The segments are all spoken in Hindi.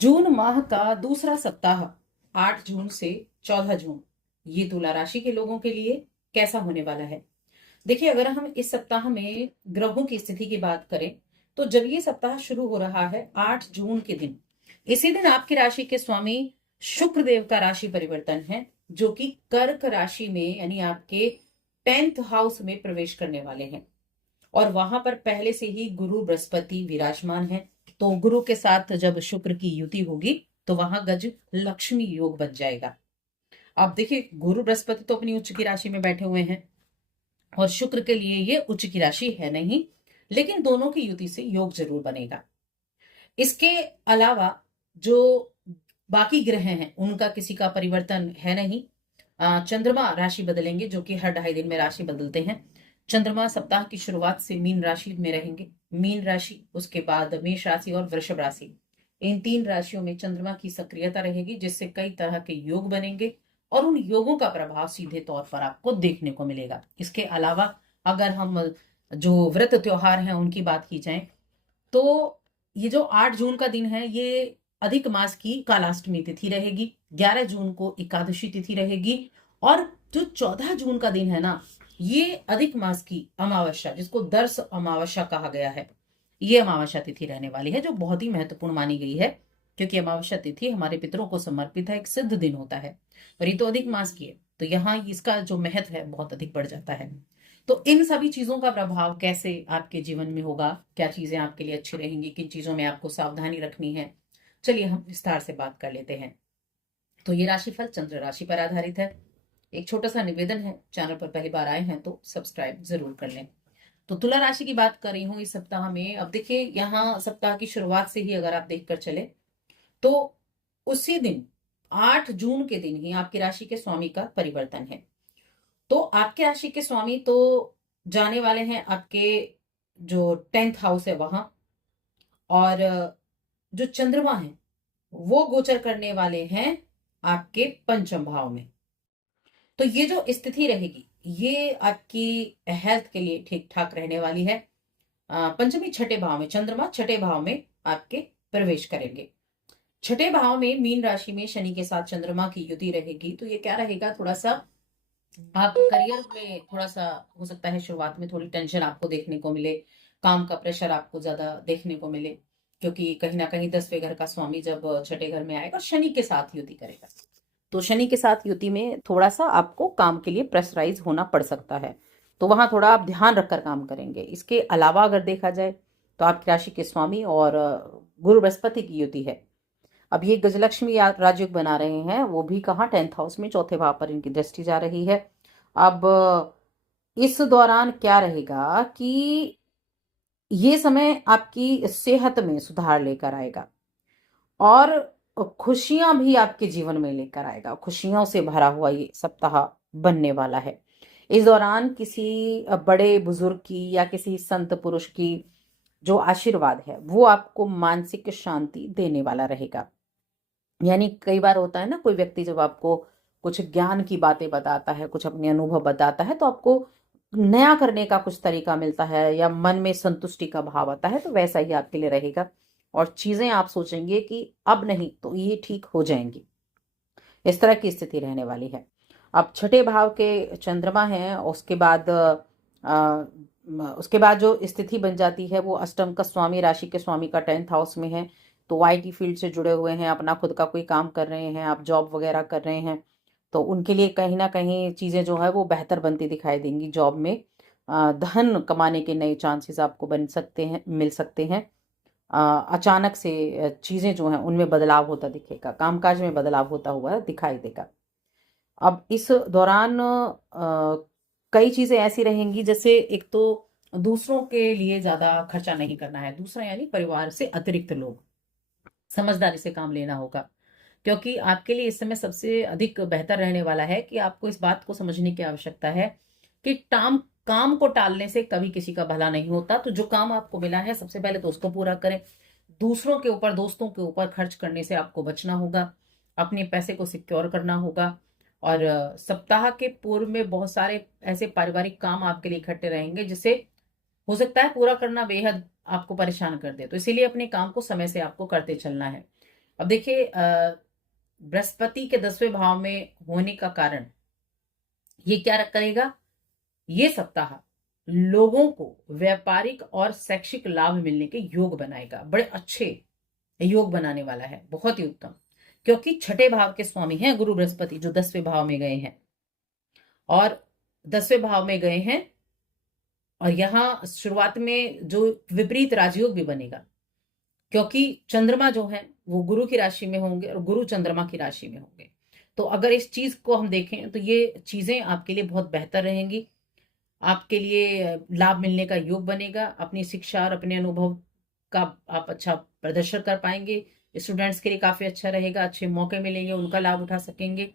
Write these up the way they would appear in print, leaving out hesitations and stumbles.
जून माह का दूसरा सप्ताह 8 जून से 14 जून ये तुला राशि के लोगों के लिए कैसा होने वाला है। देखिए, अगर हम इस सप्ताह में ग्रहों की स्थिति की बात करें तो जब ये सप्ताह शुरू हो रहा है 8 जून के दिन, इसी दिन आपकी राशि के स्वामी शुक्र देव का राशि परिवर्तन है, जो कि कर्क राशि में यानी आपके 10th हाउस में प्रवेश करने वाले हैं। और वहां पर पहले से ही गुरु बृहस्पति विराजमान है। तो गुरु के साथ जब शुक्र की युति होगी तो वहां गज लक्ष्मी योग बन जाएगा। अब देखिए, गुरु बृहस्पति तो अपनी उच्च की राशि में बैठे हुए हैं और शुक्र के लिए ये उच्च की राशि है नहीं, लेकिन दोनों की युति से योग जरूर बनेगा। इसके अलावा जो बाकी ग्रह हैं उनका किसी का परिवर्तन है नहीं। चंद्रमा राशि बदलेंगे, जो कि हर 2.5 दिन में राशि बदलते हैं। चंद्रमा सप्ताह की शुरुआत से मीन राशि में रहेंगे। मीन राशि, उसके बाद मेष राशि और वृषभ राशि, इन 3 राशियों में चंद्रमा की सक्रियता रहेगी, जिससे कई तरह के योग बनेंगे और उन योगों का प्रभाव सीधे तौर पर आपको देखने को मिलेगा। इसके अलावा अगर हम जो व्रत त्योहार हैं उनकी बात की जाए तो ये जो 8 जून का दिन है, ये अधिक मास की कालाष्टमी तिथि रहेगी। 11 जून को एकादशी तिथि रहेगी और जो 14 जून का दिन है ना, ये अधिक मास की अमावस्या, जिसको दर्श अमावस्या कहा गया है, ये अमावस्या तिथि रहने वाली है, जो बहुत ही महत्वपूर्ण मानी गई है, क्योंकि अमावस्या तिथि हमारे पितरों को समर्पित है, एक सिद्ध दिन होता है और ये तो अधिक मास की है, तो यहाँ इसका जो महत्व है बहुत अधिक बढ़ जाता है। तो इन सभी चीजों का प्रभाव कैसे आपके जीवन में होगा, क्या चीजें आपके लिए अच्छी रहेंगी, किन चीजों में आपको सावधानी रखनी है, चलिए हम विस्तार से बात कर लेते हैं। तो ये राशिफल चंद्र राशि पर आधारित है। एक छोटा सा निवेदन है, चैनल पर पहली बार आए हैं तो सब्सक्राइब जरूर कर लें। तो तुला राशि की बात कर रही हूँ इस सप्ताह में। अब देखिए, यहाँ सप्ताह की शुरुआत से ही अगर आप देखकर चले तो उसी दिन 8 जून के दिन ही आपकी राशि के स्वामी का परिवर्तन है। तो आपके राशि के स्वामी तो जाने वाले हैं आपके जो 10th हाउस है वहां, और जो चंद्रमा है वो गोचर करने वाले हैं आपके पंचम भाव में। तो ये जो स्थिति रहेगी ये आपकी हेल्थ के लिए ठीक ठाक रहने वाली है। पंचमी छठे भाव में, चंद्रमा छठे भाव में आपके प्रवेश करेंगे। छठे भाव में मीन राशि में शनि के साथ चंद्रमा की युति रहेगी, तो ये क्या रहेगा, थोड़ा सा आप करियर में थोड़ा सा हो सकता है शुरुआत में थोड़ी टेंशन आपको देखने को मिले, काम का प्रेशर आपको ज्यादा देखने को मिले, क्योंकि कहीं ना कहीं 10वें घर का स्वामी जब छठे घर में आएगा शनि के साथ युति करेगा, तो शनि के साथ युति में थोड़ा सा आपको काम के लिए प्रेशराइज होना पड़ सकता है। तो वहां थोड़ा आप ध्यान रखकर काम करेंगे। इसके अलावा अगर देखा जाए तो आपकी राशि के स्वामी और गुरु बृहस्पति की युति है। अब ये गजलक्ष्मी राजयोग बना रहे हैं, वो भी कहाँ, 10th हाउस में, चौथे भाव पर इनकी दृष्टि जा रही है। अब इस दौरान क्या रहेगा कि ये समय आपकी सेहत में सुधार लेकर आएगा और खुशियां भी आपके जीवन में लेकर आएगा। खुशियों से भरा हुआ ये सप्ताह बनने वाला है। इस दौरान किसी बड़े बुजुर्ग की या किसी संत पुरुष की जो आशीर्वाद है वो आपको मानसिक शांति देने वाला रहेगा। यानी कई बार होता है ना, कोई व्यक्ति जब आपको कुछ ज्ञान की बातें बताता है, कुछ अपने अनुभव बताता है, तो आपको नया करने का कुछ तरीका मिलता है या मन में संतुष्टि का भाव आता है, तो वैसा ही आपके लिए रहेगा और चीजें आप सोचेंगे कि अब नहीं तो ये ठीक हो जाएंगी। इस तरह की स्थिति रहने वाली है। अब छठे भाव के चंद्रमा है, उसके बाद जो स्थिति बन जाती है वो अष्टम का स्वामी, राशि के स्वामी का 10th हाउस में है। तो आईटी फील्ड से जुड़े हुए हैं, अपना खुद का कोई काम कर रहे हैं, आप जॉब वगैरह कर रहे हैं, तो उनके लिए कहीं ना कहीं चीजें जो है वो बेहतर बनती दिखाई देंगी। जॉब में धन कमाने के नए चांसेस आपको बन सकते हैं, मिल सकते हैं। अचानक से चीजें जो हैं उनमें बदलाव होता दिखेगा, कामकाज में बदलाव होता हुआ दिखाई देगा। अब इस दौरान कई चीजें ऐसी रहेंगी, जैसे एक तो दूसरों के लिए ज्यादा खर्चा नहीं करना है। दूसरा यानी परिवार से अतिरिक्त लोग, समझदारी से काम लेना होगा, क्योंकि आपके लिए इस समय सबसे अधिक बेहतर रहने वाला है कि आपको इस बात को समझने की आवश्यकता है कि काम को टालने से कभी किसी का भला नहीं होता। तो जो काम आपको मिला है सबसे पहले तो उसको पूरा करें। दूसरों के ऊपर, दोस्तों के ऊपर खर्च करने से आपको बचना होगा, अपने पैसे को सिक्योर करना होगा। और सप्ताह के पूर्व में बहुत सारे ऐसे पारिवारिक काम आपके लिए इकट्ठे रहेंगे जिसे हो सकता है पूरा करना बेहद आपको परेशान कर दे, तो इसीलिए अपने काम को समय से आपको करते चलना है। अब देखिए बृहस्पति के 10वें भाव में होने का कारण ये क्या करेगा, ये सप्ताह लोगों को व्यापारिक और शैक्षिक लाभ मिलने के योग बनाएगा। बड़े अच्छे योग बनाने वाला है, बहुत ही उत्तम, क्योंकि छठे भाव के स्वामी हैं गुरु बृहस्पति, जो 10वें भाव में गए हैं और 10वें भाव में गए हैं। और यहां शुरुआत में जो विपरीत राजयोग भी बनेगा, क्योंकि चंद्रमा जो है वो गुरु की राशि में होंगे और गुरु चंद्रमा की राशि में होंगे। तो अगर इस चीज को हम देखें तो ये चीजें आपके लिए बहुत बेहतर रहेंगी, आपके लिए लाभ मिलने का योग बनेगा। अपनी शिक्षा और अपने अनुभव का आप अच्छा प्रदर्शन कर पाएंगे। स्टूडेंट्स के लिए काफी अच्छा रहेगा, अच्छे मौके मिलेंगे, उनका लाभ उठा सकेंगे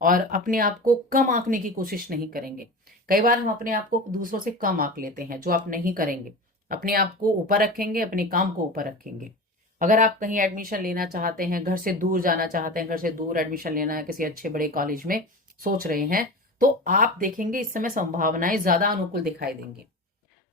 और अपने आप को कम आंकने की कोशिश नहीं करेंगे। कई बार हम अपने आप को दूसरों से कम आंक लेते हैं, जो आप नहीं करेंगे। अपने आप को ऊपर रखेंगे, अपने काम को ऊपर रखेंगे। अगर आप कहीं एडमिशन लेना चाहते हैं, घर से दूर जाना चाहते हैं, घर से दूर एडमिशन लेना है, किसी अच्छे बड़े कॉलेज में सोच रहे हैं, तो आप देखेंगे इस समय संभावनाएं ज्यादा अनुकूल दिखाई देंगी।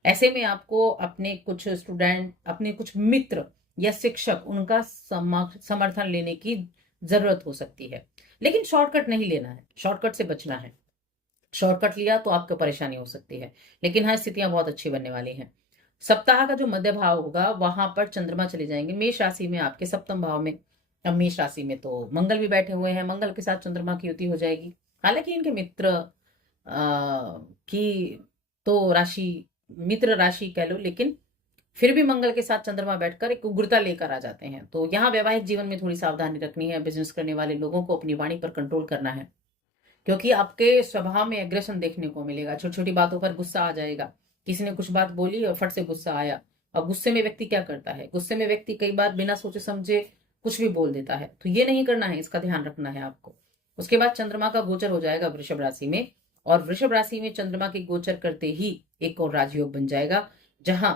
ऐसे में आपको अपने कुछ स्टूडेंट, अपने कुछ मित्र या शिक्षक, उनका समर्थन लेने की जरूरत हो सकती है। लेकिन शॉर्टकट नहीं लेना है, शॉर्टकट से बचना है। शॉर्टकट लिया तो आपको परेशानी हो सकती है। लेकिन हाँ, स्थितियां बहुत अच्छी बनने वाली हैं। सप्ताह का जो मध्य भाव होगा वहां पर चंद्रमा चले जाएंगे मेष राशि में, आपके सप्तम भाव में। अब मेष राशि में तो मंगल भी बैठे हुए हैं, मंगल के साथ चंद्रमा की युति हो जाएगी। हालांकि इनके मित्र की तो राशि, मित्र राशि कह लो, लेकिन फिर भी मंगल के साथ चंद्रमा बैठकर एक उग्रता लेकर आ जाते हैं। तो यहाँ वैवाहिक जीवन में थोड़ी सावधानी रखनी है। बिजनेस करने वाले लोगों को अपनी वाणी पर कंट्रोल करना है, क्योंकि आपके स्वभाव में एग्रेशन देखने को मिलेगा। छोटी छोटी बातों पर गुस्सा आ जाएगा। किसी ने कुछ बात बोली और फट से गुस्सा आया। और गुस्से में व्यक्ति क्या करता है, गुस्से में व्यक्ति कई बार बिना सोचे समझे कुछ भी बोल देता है। तो ये नहीं करना है, इसका ध्यान रखना है आपको। उसके बाद चंद्रमा का गोचर हो जाएगा वृषभ राशि में, और वृषभ राशि में चंद्रमा के गोचर करते ही एक और राजयोग बन जाएगा, जहां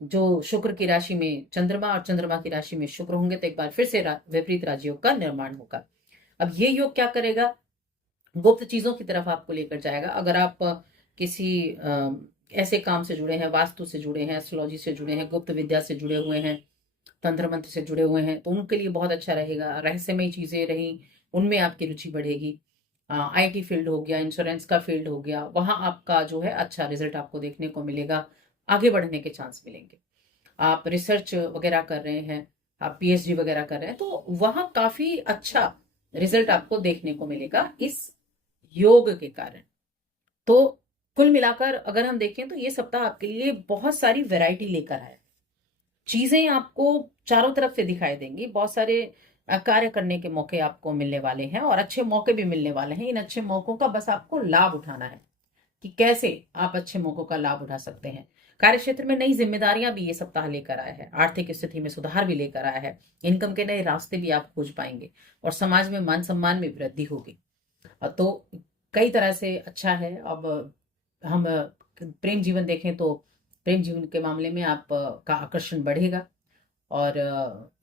जो शुक्र की राशि में चंद्रमा और चंद्रमा की राशि में शुक्र होंगे, तो एक बार फिर से विपरीत राजयोग का निर्माण होगा। अब ये योग क्या करेगा, गुप्त चीजों की तरफ आपको लेकर जाएगा। अगर आप किसी ऐसे काम से जुड़े हैं, वास्तु से जुड़े हैं, एस्ट्रोलॉजी से जुड़े हैं, गुप्त विद्या से जुड़े हुए हैं, तंत्र मंत्र से जुड़े हुए हैं, तो उनके लिए बहुत अच्छा रहेगा। रहस्यमयी चीजें रही, उनमें आपकी रुचि बढ़ेगी। आईटी फील्ड हो गया, इंश्योरेंस का फील्ड हो गया, वहां आपका जो है अच्छा रिजल्ट आपको देखने को मिलेगा, आगे बढ़ने के चांस मिलेंगे। आप रिसर्च वगैरह कर रहे हैं, आप पीएचडी वगैरह कर रहे हैं, तो वहां काफी अच्छा रिजल्ट आपको देखने को मिलेगा इस योग के कारण। तो कुल मिलाकर अगर हम देखें तो ये सप्ताह आपके लिए बहुत सारी वैरायटी लेकर आया। चीजें आपको चारों तरफ से दिखाई देंगी। बहुत सारे कार्य करने के मौके आपको मिलने वाले हैं और अच्छे मौके भी मिलने वाले हैं। इन अच्छे मौकों का बस आपको लाभ उठाना है कि कैसे आप अच्छे मौकों का लाभ उठा सकते हैं। कार्य क्षेत्र में नई जिम्मेदारियां भी ये सप्ताह लेकर आया है। आर्थिक स्थिति में सुधार भी लेकर आया है। इनकम के नए रास्ते भी आप खोज पाएंगे और समाज में मान सम्मान में वृद्धि होगी। तो कई तरह से अच्छा है। अब हम प्रेम जीवन देखें तो प्रेम जीवन के मामले में आप का आकर्षण बढ़ेगा, और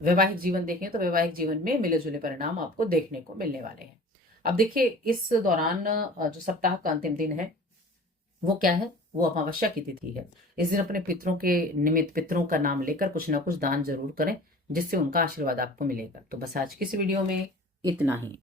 वैवाहिक जीवन देखें तो वैवाहिक जीवन में मिले जुले परिणाम आपको देखने को मिलने वाले हैं। अब देखिए इस दौरान जो सप्ताह का अंतिम दिन है वो क्या है, वो अमावस्या की तिथि है। इस दिन अपने पितरों के निमित्त पितरों का नाम लेकर कुछ ना कुछ दान जरूर करें, जिससे उनका आशीर्वाद आपको मिलेगा। तो बस आज की इस वीडियो में इतना ही।